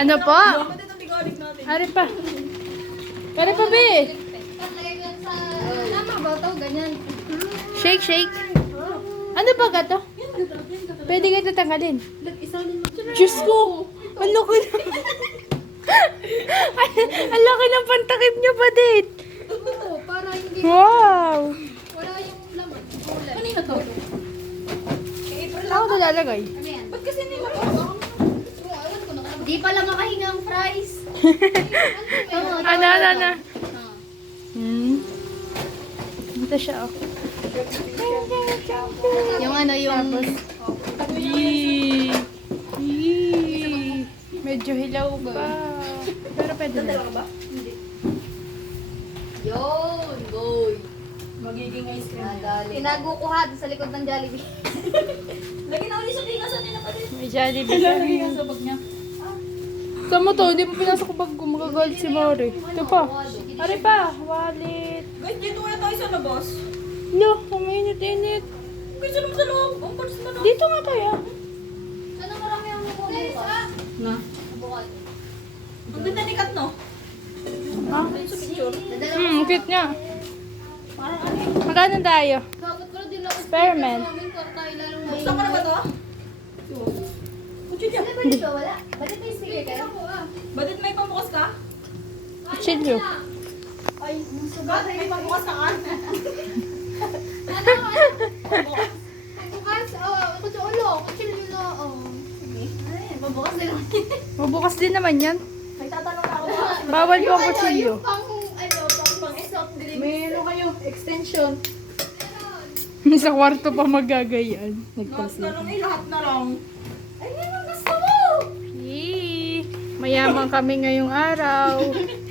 Ano po? Ari pa. Ari pa, be. Tama ba ito? Ganyan. Shake, shake. Ano ba gato? Pwede ka ito tanggalin. Diyos ko! Ang laki na. Ang laki ng pantakip niyo pa din. Oo, para hindi Wow! wala yung laman. Kanina to? Ako ito lalagay. Ano yan? Ba't kasi nila ko? Di pala makahinga ang fries. Ano. Ito siya, oh. Yung ano, yung... Yee. Yee. Medyo hilaw pa. Pero pwede na. ba? Hindi. Yun, boy. Magiging ice cream. Nadali. Tinago ko ha sa likod ng Jollibee. Lagi na ulit sa tingasan nila pa rin. May Jollibee ka rin. Sa bag niya. Sama to, hindi mo pinasok ko bag ko. Magagalit si Mori. Ito pa. Ari pa. Wallet. Guys, dito kaya tayo sa labas. No, kumainit-init. Guys, ano mo sa loob? Ang palis na lang. Dito nga tayo. Sana marami ang bukas. Na? Bukas. Ang ganda ni Kat, no? Ah? Ayun sa picture. Cute nga. Parang ano eh. Magkano tayo? Dapat pala din ako. Experiment. Gusto ko na ba to? Kucho dyan. Pwede ba? Wala. Bakit may speaker kayo? Badit may pambukas ka? Chilyo. Ay, sugat. May pambukas ka ka? Bukas, ako sa ulo. Kutsilyo na, Ay, mabukas din ako. Mabukas din naman yan. May tatanong na ako ba? Bawal po ang kutsilyo. Yung pang soft drink. May ano kayo? Extension. Sa kwarto pa magagayaan. Lahat na lang eh. Lahat na lang. Ay, ano gusto mo? Yee! Mayaman kami ngayong araw.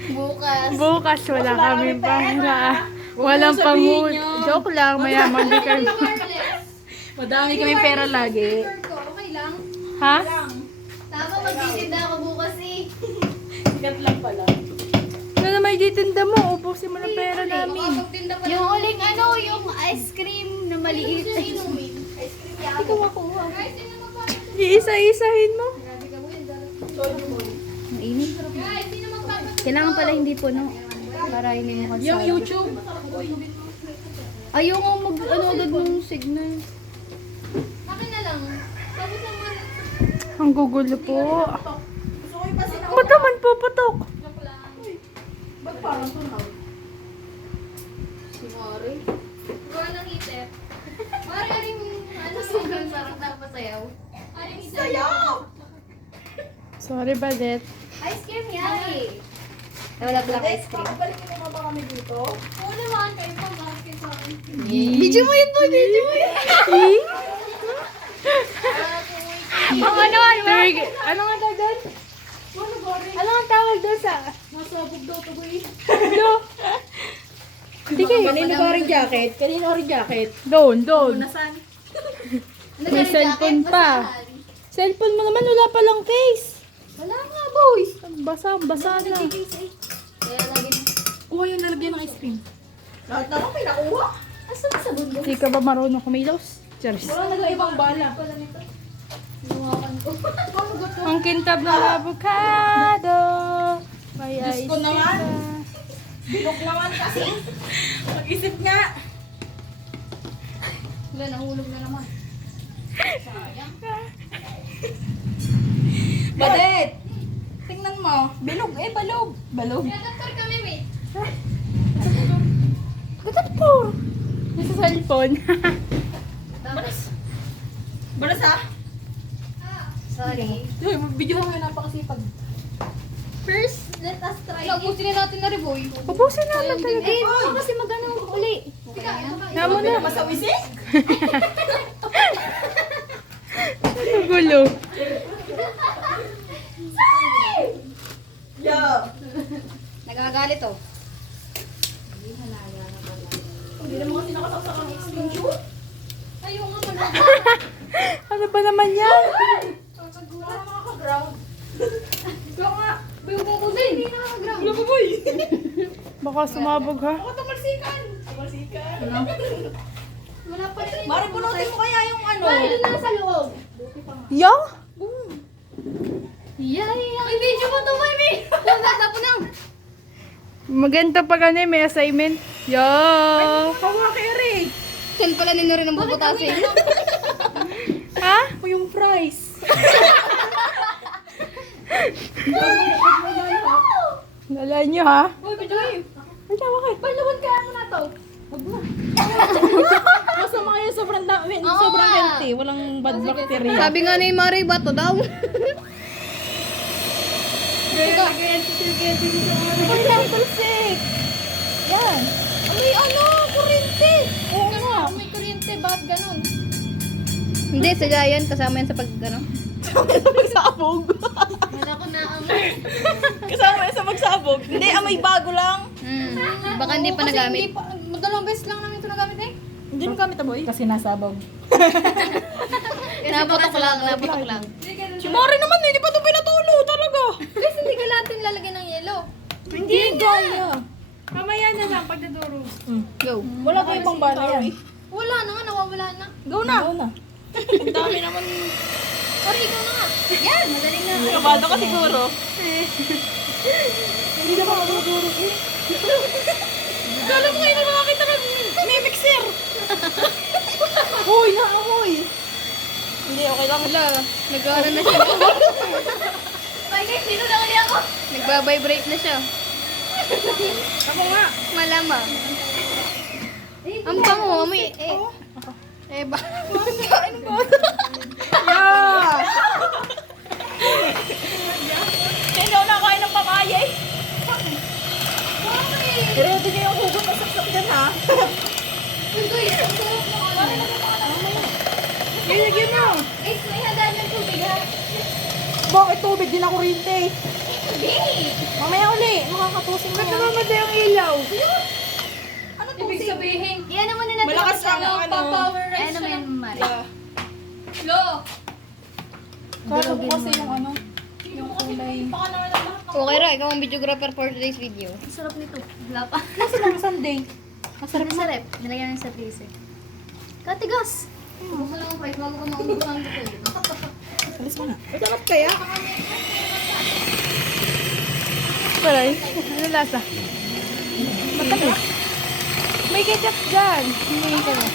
Bukas. Bukas wala kami pera. Walang sabihin pangut. niyo. Joke lang, mayaman din kami. Madami kami pera lagi. Okay lang. Ha? Tama, magtitinda ako bukas eh. Sikat lang pala. Ano na may ditinda mo? Ubusin mo na pera namin. Yung uling ano, yung ice cream na maliit. Ice cream yan. Ikaw ako. Iisa-isahin mo. Grabe ka mo yun. Mainit. Guys, sino magpapatid? Kailangan pala hindi puno. Para hindi mo Yung kalsado. YouTube. Ayaw nga mag-ano agad ng signal. Akin na lang. Tapos ang mga... Ang gugulo po. Gusto ko yung pasin ako. Ba't naman puputok? Joke lang. Ba't parang tunaw? Si Mari. Gawa ng hitep. Mari, aring ano, sobrang sarap na pasayaw. Aring hitep. Sayaw! Sorry, Badet. Ice cream yan eh. Wala black ice cream. Balik mo ba kami dito? Oo naman, kayo pa bakit sa akin. Video mo yun po, video mo yun. Ang ano, ano nga tawag doon? Ano nga tawag doon sa... Masabog daw ito, boy. Do. Hindi kayo. Kanino ka rin jacket? Kanino ka rin jacket? Doon. Nasaan? May cellphone pa. Cellphone mo naman, wala palang case. Wala nga, boy. Basa na. Kaya lagi na. Kuha yung nalagyan ng ice cream. Lahat na lang pinakuha. Asan sa bundok? Hindi ka ba marunong kumilos? Charis. Wala nag-ibang bala. Pala nito. Lumakan ko. Ang kintab ng avocado. May Diyos ice ko naman. pa. Bilok naman kasi. Mag-isip nga. Wala, nahulog na naman. Sayang. Badet! Tingnan mo. Bilog eh, balog. Balog. Kaya doktor kami, wait. Katapor. Nasa cellphone. Tapos, Balas ha? sorry. Uy, video mo yung napakasipag. First, let us try. Ubusin na natin na rin, boy. Ubusin naman talaga. Eh, baka kasi magano uli. Namo na. Masawisik? Ang gulo. Yo! Nagagalit, oh. Hindi naman kasi nakasaksak ang screenshot. Ayaw nga mag- Ano ba naman yan? Parang makaka-ground. Ikaw nga. Hindi nakakaground. Wala ba boy? Baka sumabog ha. Ako tamalsikan. Tamalsikan. Wala pa rin. Mari punutin mo kaya yung ano. Doon na sa loob. Yang? May video mo to, baby! Wala, tapon lang. Maganda pa gani, may assignment. Yeah. Kawa kay Eric. Yan pala nino rin ang bubutasin. Ha? Ako yung prize. Lala nyo ha? Uy, Bijoy. Wala, bakit? Balawin kaya mo na to. Masama kayo sobrang dami. Oo Sobrang nga. healthy. Walang bad bacteria. Sabi nga ni Mari, bato daw. Uy, Apple sick. Yan. May ano, kuryente. Oo nga. May kuryente, bakit ganun? Hindi, sadya yan. Kasama yan sa pag, ano? Magsabog. Wala ko na ang... Kasama yan sa magsabog. Hindi, may bago lang. Baka hindi pa nagamit. Dalawang beses lang namin ito nagamit eh. Hindi mo gamit boy? Kasi nasabog. Naputok lang. Si Mari naman, hindi pa ito pinatulo talaga. Guys, hindi ka natin lalagyan ng yellow. Hindi gaya. Mamaya na lang, pagdaduro. Go. Wala pa ibang bala yan. Wala na nga, nawawala na. Go na. Go na. Ang dami naman. Sorry, ikaw na nga. Yan, madaling na. Kabado ka siguro. Hindi na makaduro eh. Kala mo ngayon na makakita ng may mixer. Hoy, naamoy. Hindi, okay lang. Wala, nag-aaral na siya. Ay, guys, sino na uli ako? Nagbabibrate na siya. Ako nga. Malamang. Ang bango, may... ba? Kain ko. Yeah. Sino na kain ng papaya eh? Ready niyo yung hugot na saksak dyan ha? Guys, ang sarap mo. Ilagyan mo. Guys, may handaan yung tubig ha. Bakit tubig din ako rinte? Hindi. Mamaya uli, makakapusin mo Ba't yan. namamatay ang ilaw? Ano ibig sabihin? Yan naman na natin. Malakas ang ano. Pa-power rice. Ano naman yan, Mari? Lo! Kaso po kasi yung ano, yung kulay. Okay ra, ikaw ang videographer for today's video. Ang sarap nito. Wala pa. Kasi lang Sunday. Masarap na sarap. Nilagyan sa freezer. Katigas! Gusto lang ang price bago ko maumbusan ko. Alis mo na. Dapat kaya? Paray. Ano lasa? Matamis. May ketchup dyan. Hindi ka na.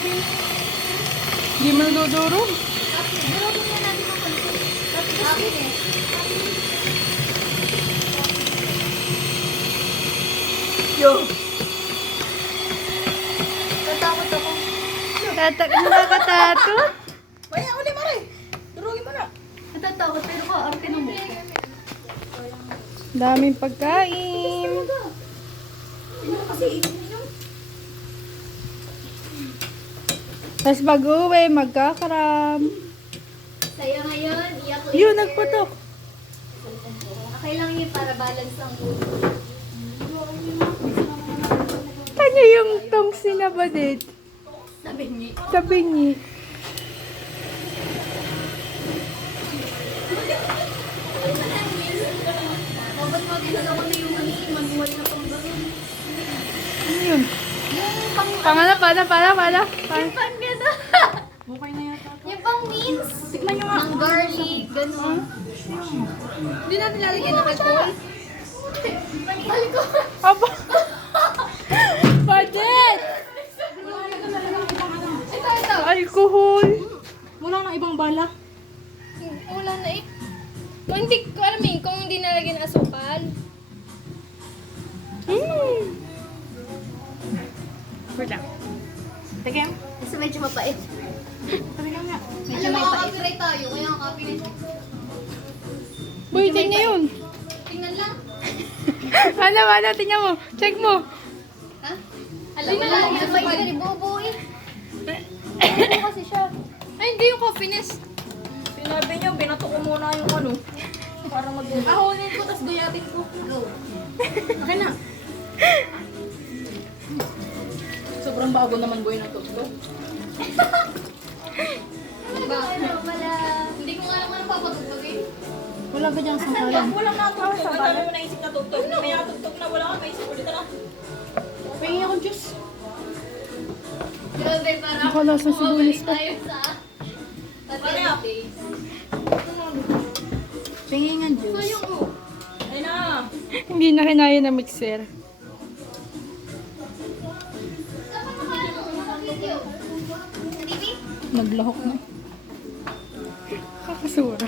Hindi mo naduduro. Durugin na natin ang konti. Akin eh. Yo. Tatakot ako. Nakakatato. Maya uli Mari. Durugin mo na. Natatakot pero ka, arte ng mukha. Daming pagkain. Tapos pag-uwi, magkakaram. Saya ngayon, iyak ko. Yun, nagputok. Okay lang yun para balance ang mood. Kanya yung tong sinabadit. Sabi niya. Sabi niya. Ba't mo ginagawa na yung manual na pang gano'n? Ano yun? Yung pang... Pangala, pala. Yung pang gano'n. Okay na yata. Yung pang means. Tikman nyo nga. Ng garlic, gano'n. Hindi natin lalagyan ng alcohol. Alcohol. Aba. Budget! Ito. Alcohol. Wala nang ibang bala. Wala na eh. Kung hindi ko alam eh, kung hindi nalagyan ng asukal. Wala. Tigem. Kasi medyo mapait. Sabi lang nga. Medyo may copyright tayo, kaya ang copyright. Boy, tingnan yun. Tingnan lang. Ano, tingnan mo. Check mo. Ha? Alam mo lang, yung mapait na ni Bobo eh. Ano kasi siya? Ay, hindi yung coffeeness. Sinabi niyo, binato ko muna yung ano. Para mag-uwi. Ahulin ko, tas guyatin ko. Go. Okay na. Sobrang bago naman boy ng tutlo. Ba? Wala. Hindi ko nga alam anong papatugtog eh. Wala ba diyang sangkalan? Walang natugtog. Ang dami mo naisip na tugtog. May natugtog na wala ka maisip ulit na. Pahingin akong juice. Grabe, parang Nakala sa sibuyas tayo sa... Ano? days. Tingin nga So juice. yung Ayun na. Hindi na kinaya ng mixer. dapat naka-video. Sa TV? Naglahok na. Kakasura.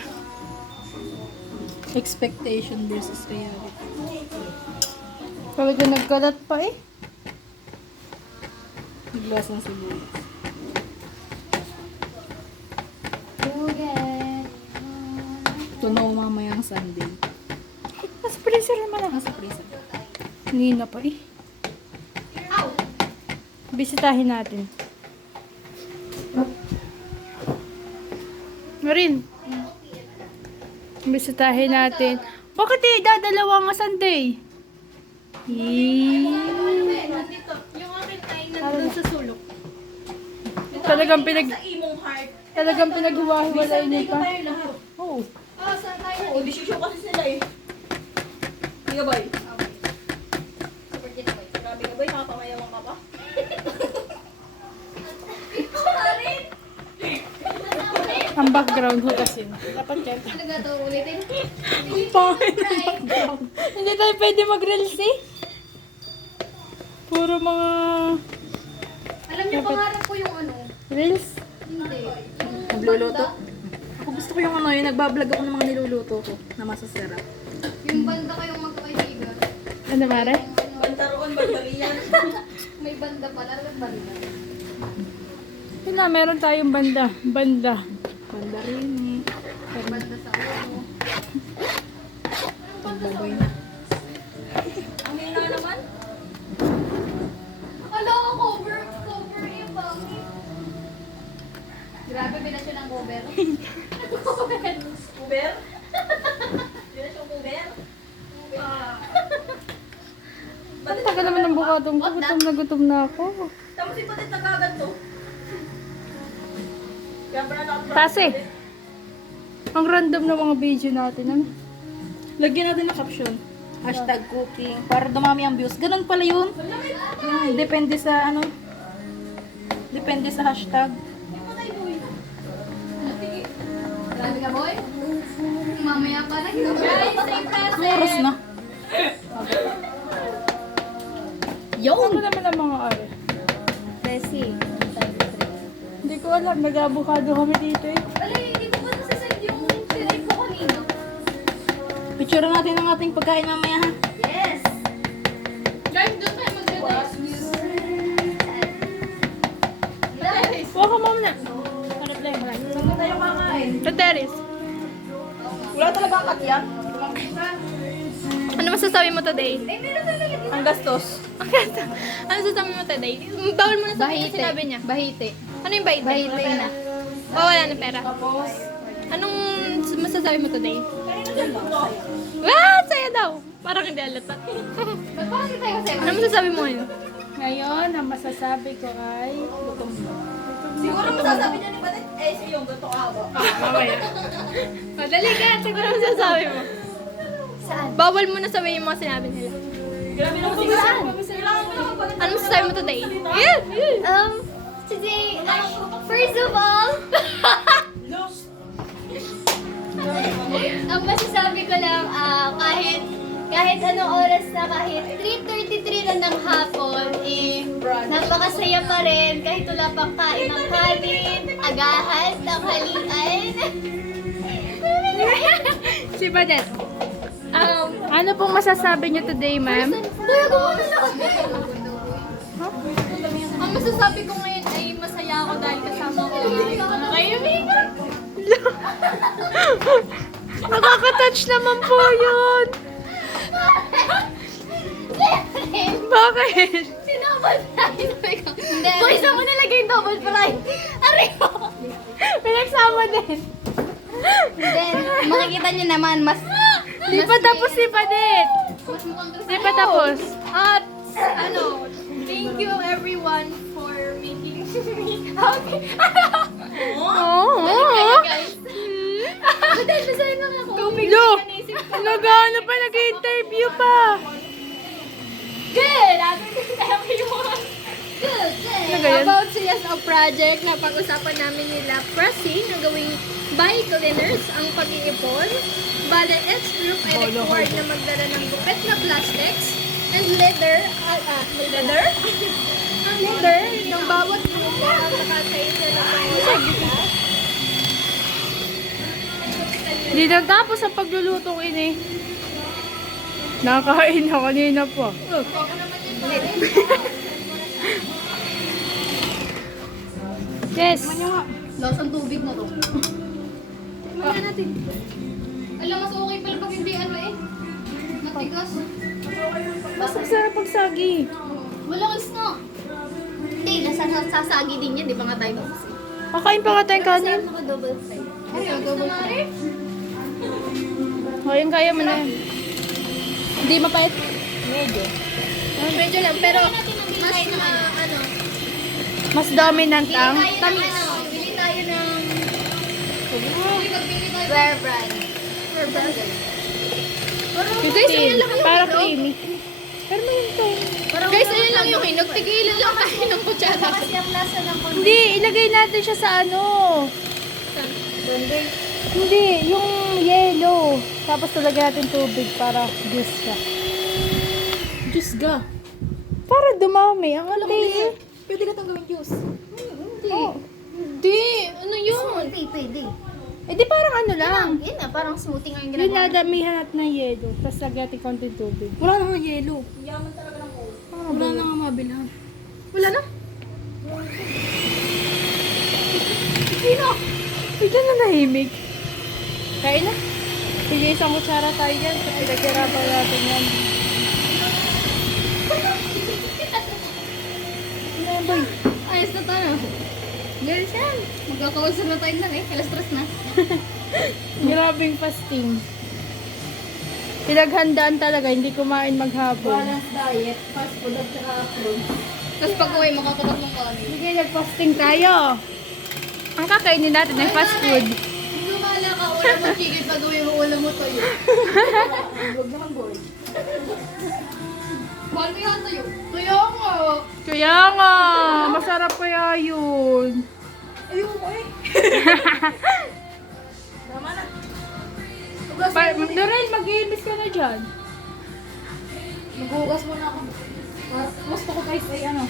Expectation versus reality. Talaga nagkalat pa eh. Naglas ng sibuyas. Tunaw mamaya ang Sunday. Nasa freezer naman ako. Nasa freezer. Hindi na pa eh. Ow! Bisitahin natin. Marin. Bisitahin natin. Bakit eh, dadalawa nga Sunday? Nandito. Yung akin ay nandun sa sulok. Talagang Sa imong heart. talagang pinaghiwa-hiwalay niyo pa. tayo lahat. Oo. Oh, saan tayo? Oo, desisyon kasi sila eh. Hindi boy. Super cute boy. Grabe ka boy, nakapamayawan ka pa. Ang background ho kasi. Dapat yan. Ano ga ito ulitin? Pangit ang background. Hindi tayo pwede mag-reels eh. Puro mga Alam niyo, pangarap ko yung ano? reels. Hindi. Nagluluto. Ako gusto ko yung ano, yung nagbablog ako ng mga niluluto ko na masasarap. Yung banda kayong magkakaibigan. Ano mare? Bantaroon, barbarian. May banda pala. Ano banda? Yun na, meron tayong banda. Banda. Bandarini. Banda sa ulo. Pagbaboy na. Ang hina naman. Ala, cover yung pangit. Grabe, binasya ng cover. Cover. Uber? Hindi na siyang Uber? Ang tagal naman ng bukadong ko. Gutom na ako. Tapos ipatit na kagad to. Kaya pala nakapra. Tase. Ang random ng mga video natin. Ano? Lagyan natin ng caption. Hashtag cooking. Para dumami ang views. Ganun pala yun. Depende sa ano. Depende sa hashtag. Grabe ka, boy. Mamaya pa na. Guys, stay present. Oras na. Ano naman ang mga ari? Bessie. Hindi ko alam. Nag-avocado kami dito eh. Alay, hindi ko ba nasasend yung pinay ko kanina? Picture natin ang ating pagkain mamaya ha. Yes! Guys, doon tayo mag-relax. Huwag ka muna. Harap lang. Saan tayo kakain? Sa terrace. Wala talaga ang katya. Ano masasabi mo today? Eh, meron talaga dito. Ang gastos. Ano masasabi mo today? Bawal mo na sabihin yung sinabi niya. Bahite. Ano yung bahite? Bahite na. Wala na pera. Tapos, Anong masasabi mo today? kanina lang to. Saya daw. Parang hindi alata. Ba't parang hindi tayo kasi? Ano masasabi mo yun? Ngayon, ang masasabi ko ay Gutom na. Siguro masasabi niya ni Banet, eh siya yung ganito kawa. Mamaya. Madali ka. Siguro ano masasabi mo. Saan? Bawal mo na sabihin yung mga sinabi nila. Grabe naman siguro. Kailangan mo naman Banet. Ano masasabi mo today? Yeah. Today, first of all, ang masasabi ko lang, kahit anong oras na, kahit 3:33 na ng hapon, napakasaya pa rin, kahit wala pang kain ng kanin, agahan, tanghalian. Si Badet. Ano pong masasabi niyo today, ma'am? Kuya, gumawa na ako. Ang masasabi ko ngayon ay masaya ako dahil kasama ko ang aking mga kaibigan. Nakaka-touch naman po yun. Bakit? Sinabal tayo. Boy, saan mo nalagay yung double fry? Aray mo! Pinagsama din. Then, makikita niyo naman, mas... Di pa tapos si Badet. Mas mukhang gusto. Di pa tapos. At, thank you everyone for making me happy. Oo. Guys. Madal, masaya lang ako. Lo, nag-ano pa, nag-interview pa. Good! After this everyone. Ano ba yun? About CSO project na pag-usapan namin nila pressing na gawing by cleaners ang pag-iipon. Bale, each group ay required na magdala ng gupit na plastics and leather. Leather? Ang leather ng bawat grupo ang nakasay sa lahat. Hindi nagtapos ang paglulutong ini. Nakakain na kanina pa. Yes. Lasang tubig na to. Tingnan natin. Alam, mas okay pala pag hindi ano eh. Matigas. Mas masarap pag sagi. Walang isno. Hindi, sasagi din yan. Di ba nga tayo mag Kakain pa nga tayong kanin. double fry. Ay, double fry. Kayang kaya mo na yan. Hindi mapait. Medyo lang, pero mas na ano. Mas dominant Bili ang tayo ng ano. Bili tayo ng Rare Brand. Rare Brand. Guys, ayun lang yung para hinog. creamy. Pero may ito. Guys, ayun lang yung hinog. Tigilan lang tayo ng kutsara. Kasi ang lasa ng konti. Hindi, ilagay natin siya sa ano. Hindi, yung yellow. Tapos talagyan natin tubig para juice siya. Juice ga. Para dumami. Ang anti. Pwede ka itong gawing juice. Hindi. Ano yun? Pwede. Eh di parang ano lang. Yun na, parang smoothie nga yung Yung ginagawa. nadamihan natin ng yellow. Tapos lagyan natin konti tubig. Wala na nga yelo. Wala na nga mabilhan. Wala na? Sino? Bigyan na nahimik. Kain na. Sige, isang kutsara tayo dyan. Pinaghirapan natin yan. Ano ba? Ayos na tayo. Girls yan. Magkakausap na tayo na eh. Kaya stress na. Grabing fasting. Pinaghandaan talaga, hindi kumain maghapon. Balance diet, fast food at saka fruit. Tapos pag uwi, makakalat ng kanin. Sige, nag-fasting tayo. Ang kakainin natin ay fast food. Lumala ka, ulam mo chicken, pag uwi mo, ulam mo tayo. Huwag naman boy. Mahal mo yan tayo. Tuyo mo. Kaya nga, masarap kaya yun. Ayoko eh. Tama na. Dorel, mag-iimbis ka na dyan. Maghugas muna ako. Gusto ko guys ay ano.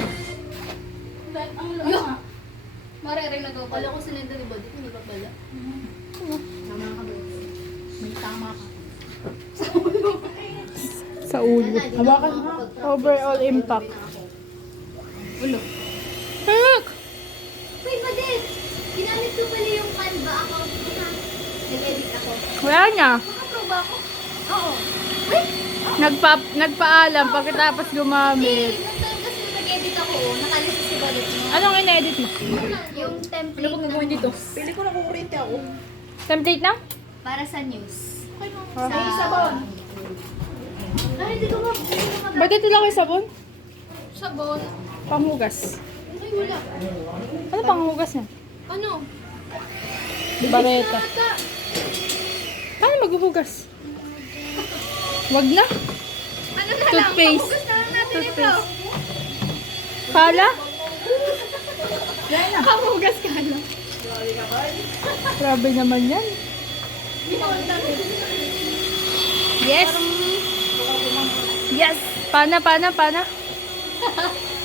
Ang Yo. nga. Maririn na to. Kala ko sinenda ni Buddy. Hindi ba pala? Tama ka boy. May tama ka. Sa ulo. Hawakan mo. Overall impact. Ulo. Look! Wait, Buddy. Ginamit ko pala yung Canva account ko na. Nag-edit ako. Wala niya. Makaprove ako? Oo. Wait. Nagpaalam pagkatapos gumamit. Nung time kasi nag-edit ako, nakalista si Buddy. Anong in-edit mo? Yung template Ano bang gagawin dito? Pili ko na kukurente ako. Template na? para sa news. May sabon. Ay, hindi ko Ba't ito lang yung sabon? sabon. Panghugas. Ay, wala. Ano panghugas niya? Ano? Bareta. Nata. Paano maghuhugas? Wag na. Ano na lang? Toothpaste. Pahugas na lang natin ito. Toothpaste. Pala? Pahugas ka na. Grabe naman yan. Yes! Yes! Pana.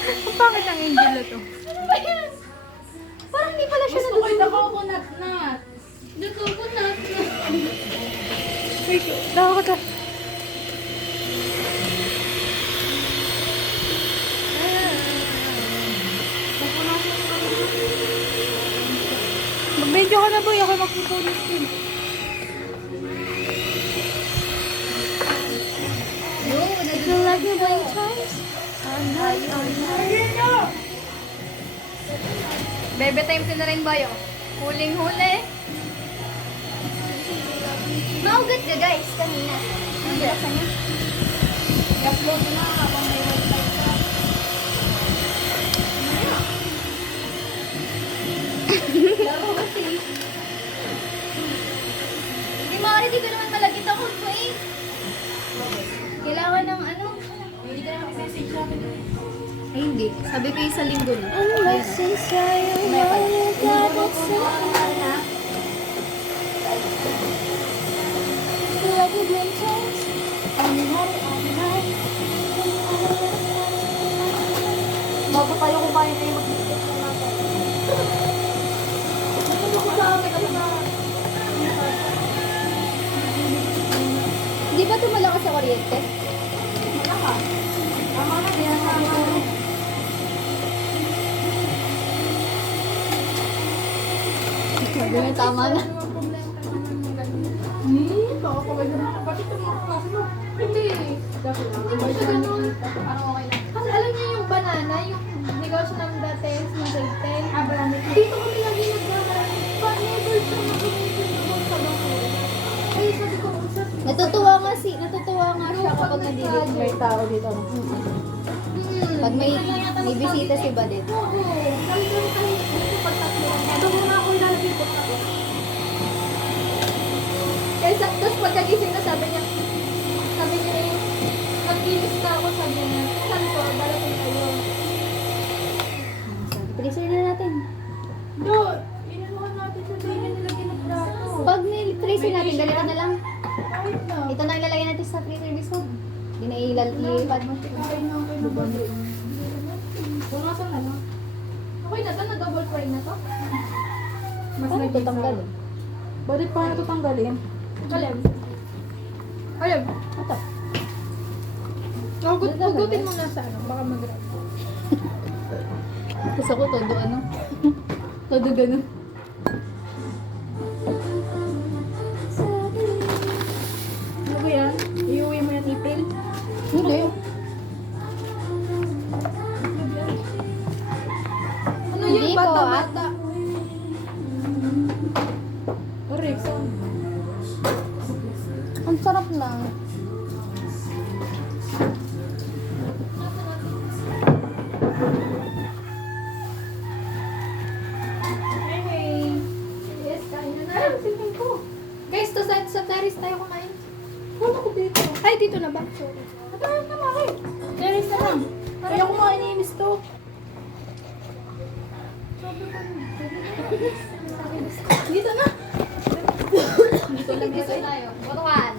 Ang pangit ang angel na to. Ano ba yan? Parang hindi pala siya Gusto ko yung coconut nut. Coconut. Wait, daw ka. Mag-video ka na boy, ako magpupulis din. You like me when twice? Bebe time ko na rin ba yun? Huling-huli. Maugat ka guys, kanina. Ang bilasan niya. I-upload ko na habang may wifi ka. Laro kasi. Hindi maaari, di ko naman malagit ako po eh. Kailangan ng ano? Hindi ka na message natin. Ay, hindi. Sabi ko yung sa linggo na. Bago tayo kumain kayo mag-biscuit na natin. Di ba tumalakas sa kuryente? Tama na, di na sabi ko. Sabi mo, tama na. Bakit ito mga klase mo? Hindi. Hindi siya ganun. Parang okay lang. Kasi alam niyo yung banana, yung negosyo ng dati, yung Zayten. Banana. Dito kami lagi nagbabarang. Never siya nakikita doon sa basura. Ay, sabi ko, sa... Natutuwa nga siya kapag nandito. May tao dito. Pag may bisita si Badet. Oo. Talagang kahit gusto pagtatluan. Doon muna ako ilalagay ko ako. Kaya tapos pagkagising na sabi niya eh, mag-inis na ako, sabi niya. Saan ko, dalating kayo. Freezer na natin. Do, inanuhan natin sa day na nilagyan ng plato. Pag nil-freezer natin, ganito na lang. Kahit na. Ito na ilalagay natin sa freezer mismo. Hindi na ilipad mo. Kain na kayo ng bando. Punasan na lang. Okay na to, na-double fry na to. Paano ito tanggalin? Bakit paano ito tanggalin? Kalem. Kalem. Ito. Hugutin mo na sa ano, baka mag-grab. Gusto ko todo ano. Todo ganun. Ano ba yan? Iuwi mo yan April? Hindi. Ano Hindi yung po, bata-bata? Correct. Ang sarap lang. Hey. Yes, kain na na. Tingnan ko. Guys, to sa terrace tayo kumain. Wala ko dito. Ay, dito na ba? Sorry. Ito na kayo. Terrace na lang. Kaya kumain ni Miss to. Dito na. Dito lang dito tayo. Butukan.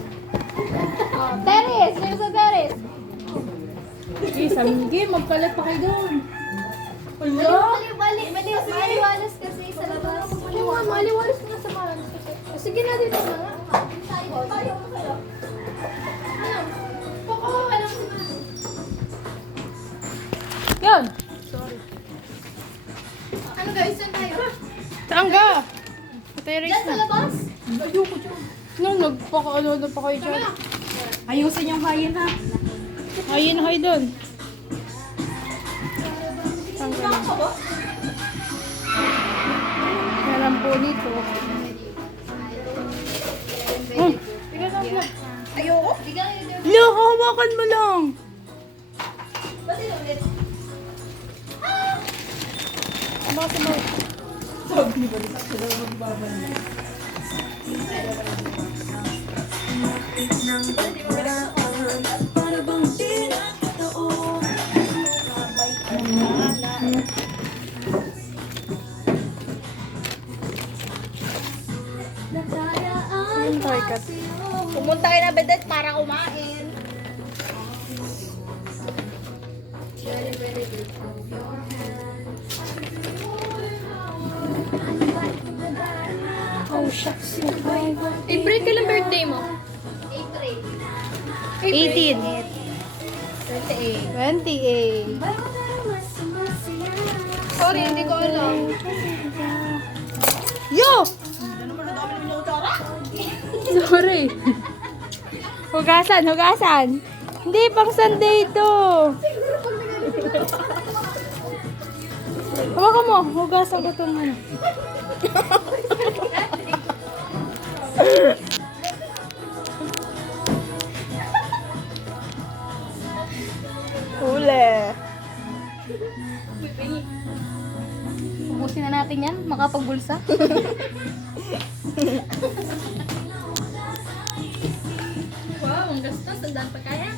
Teres! Kayo sa teres! Eh, sabi magkalat pa kayo doon. Maliwalas kasi sa labas. Oo nga, maliwalas na sa malas kasi. Sige na, dito na nga. Tayo na kayo. Ano? Oo, alam ko na. Yan! Ano guys, saan tayo? Saan ka? Terrace Diyan sa na. labas? Ayoko dyan. No, nagpaka-ano na pa kayo dyan. Ayusin yung hayin ha. Ayun, hay doon. Saan ka na? Yan po nito. Bigyan na. Ayoko. Bigyan na. No, hawakan mo lang. Ba't yun ulit? Baka mo. Yung toykat. Pumunta kayo na Bedet para kumain. Oh, shucks. April, kailan birthday mo? April. 18. 28. 28. Sorry, hindi ko alam. Yo! Sorry. Hugasan, hugasan. Hindi, pang Sunday ito. Hawakan mo, hugasan ko itong ano. Huli. Ubusin na natin yan, makapagbulsa. Wow, ang gastos. Sandaan pa kaya?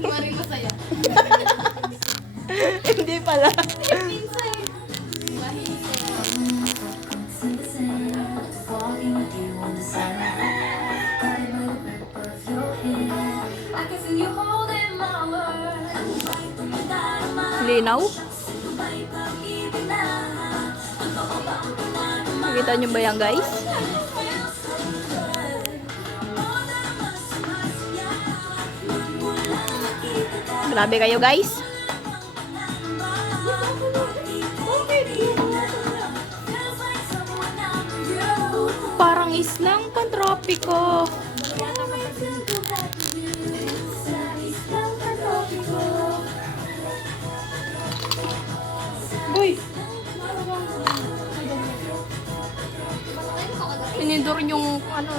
Maring masaya. Hindi pala. Linaw? Nakita nyo ba yan, guys? Grabe kayo, guys. Parang islang pantropiko. Uy! Tinidor yung ano.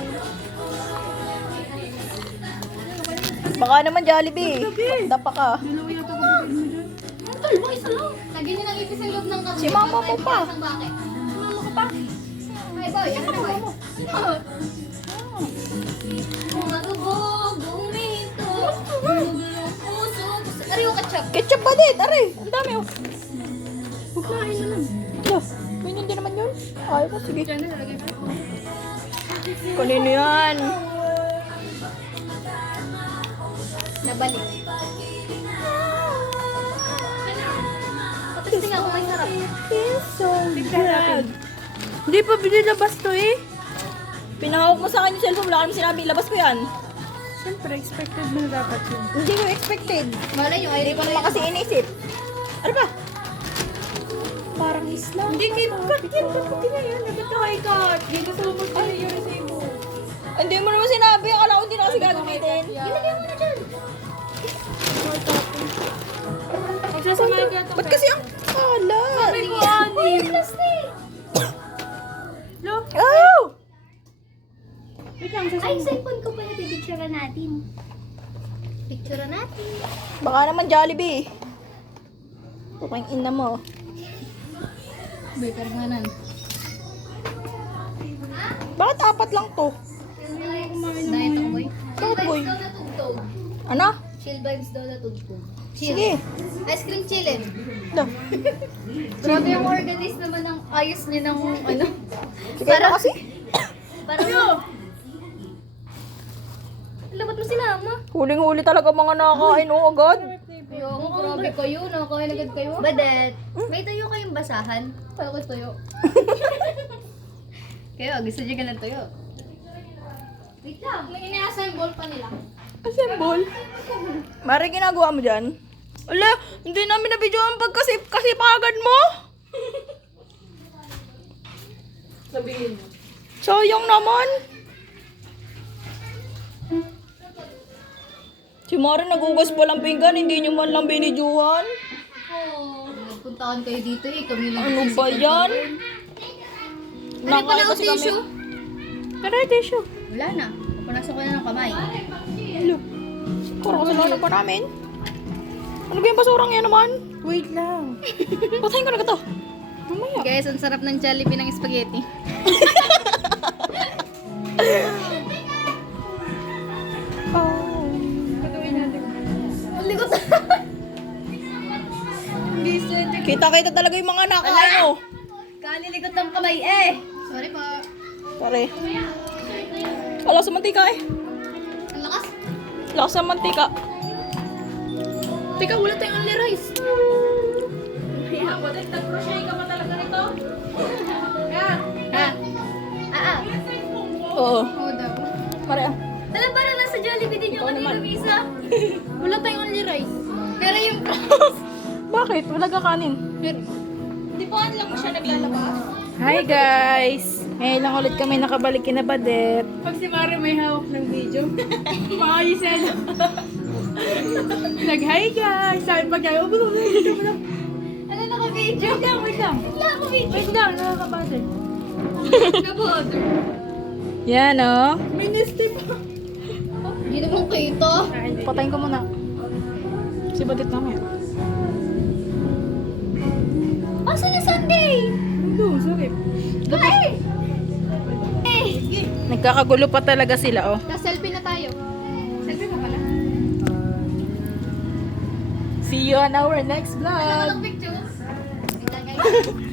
Baka naman Jollibee. Dapa ka. Tol, isa lang. Lagyan niyo ng ipis ang loob ng kape. Si mama mo pa. Bakit? Mama ko pa. Ay, boy. Ano, boy? Magubog, umito. Bumugulong puso. Ari yung ketchup. Ketchup pa din. Aray, ang dami oh. Huwag na lang. Alo, ganyan din naman yun. Ayaw ko, sige. Kanino yan? Nabalik. Tapos tingnan kung may sarap. It's so good. Hindi pa binilabas to eh. Pinahawak mo sa akin yung cellphone. Wala ka naman sinabi, ilabas ko yan. Siyempre, expected mo na dapat yun. Hindi ko expected. Malay nyo, Hindi ko naman kasi inisip. Ano ba? Parang islam. Hindi, cut yan. Dapat na yan. Dapat na kay cut. Dito sa lumot ko yung resibo. Hindi mo naman sinabi. Akala ko hindi na kasi gagamitin. Ilagay mo na dyan. Magsasamahan ka itong Ba't kasi ang kalat? Sabi ko, anim. Plastic. Look. Oh! Wait lang, Ay, cellphone ko pala. Pipicturean natin. Picturean natin. Baka naman Jollibee. Pupang ina mo. Baker nga nan. Bakit apat lang to? Dahil ito, boy. Bakit, boy? Chill vibes daw na tugtog. Ano? Chill vibes daw na tugtog. Chill. Sige. Ice cream chillin. Ito. Grabe yung organize naman ng ayos niya ng ano. Sige na kasi. Parang... Labat mo sila, ma. Huling-huli talaga mga nakakain oh, agad. Yung grabe kayo, nakakain agad kayo. Badet, may tayo kayong basahan? Kaya ko tayo. Kayo, gusto niyo ka ng tayo. Wait lang, may ini-assemble pa nila. Assemble. Mari ginagawa mo dyan? Ala, hindi namin na-videoan pagkasipagan mo. Sabihin mo. Sayang naman. Si Mari nagugas pa lang pinggan, hindi nyo man lang binidyuhan. Oo. Nagpuntahan kayo dito eh, kami lang. Ano ba yan? Ano pala Nakain ang kasi kami. tissue? Pero yung tissue. Wala na. Punasan ko na ng kamay. Hello. Siguro kasalanan pa namin. Ano ba yung basurang yan naman? Wait lang. Patayin ko na to. Mamaya. Guys, ang sarap ng Jollibee ng spaghetti. Oh. Patuloy natin. Ang likot. Kita-kita talaga yung mga nakain oh. Kalilikot ng kamay eh. Sorry po. Pare. Wala sa mantika eh. Ang lakas. Wala sa mantika. Teka, wala tayong only rice. Nag-crochet ka pa talaga nito? Ha? Ah. Oo. Oo daw. Pare ah. Alam, parang nasa Jollibee din yung Ikaw kanina, naman. Misa. Wala tayong only rice. Pero yung... Bakit? Wala ka kanin. Di ba lang mo siya naglalabas? Hi guys! Ngayon lang ulit kami nakabalik kina Badet. Pag si Mari may hawak ng video, maayos yan. Nag-hi guys! Sabi pag kayo, Ano naka-video? wait lang. Wala ako video. Wait lang, nakakabasa. Kabod. Yan oh. May neste pa. Hindi naman kita. Patayin ko muna. Si Badet namin. Asa na Sunday? No, sorry. Ay! Eh! Nagkakagulo pa talaga sila oh. Ta-selfie na tayo. Selfie mo pala. See you on our next vlog. Walang pictures. Ito guys.